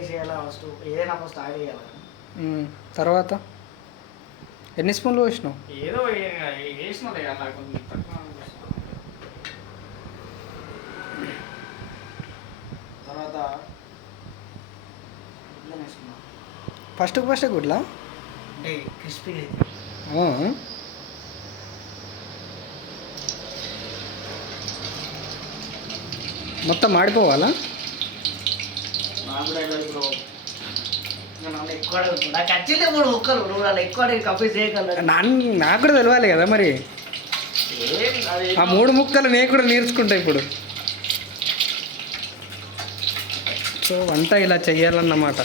వేసేయాలి ఫస్ట్, ఏదైనా first oil వేయాలి. తర్వాత ఎన్ని స్పూన్లు వేసినావు? ఏదో వేసినా అలా కొంచెం తక్కువ. తర్వాత గుడ్లు వేసుకున్నాం. ఫస్ట్ గుడ్లా అంటే క్రిస్పీగా అయితే. మొత్తం మాడిపోవాలా? నాకు కూడా ఇప్పుడు నన్ను ఎక్కువ అడుగుతుంది. నాకు వచ్చింది 3 ముక్కలు, నువ్వు నన్ను ఎక్కువ కంప్లీట్ చేయగలరు. నాకు కూడా తెలియాలి కదా మరి. ఆ 3 ముక్కలు నేను కూడా నేర్చుకుంటా ఇప్పుడు. సో వంట ఇలా చెయ్యాలన్నమాట.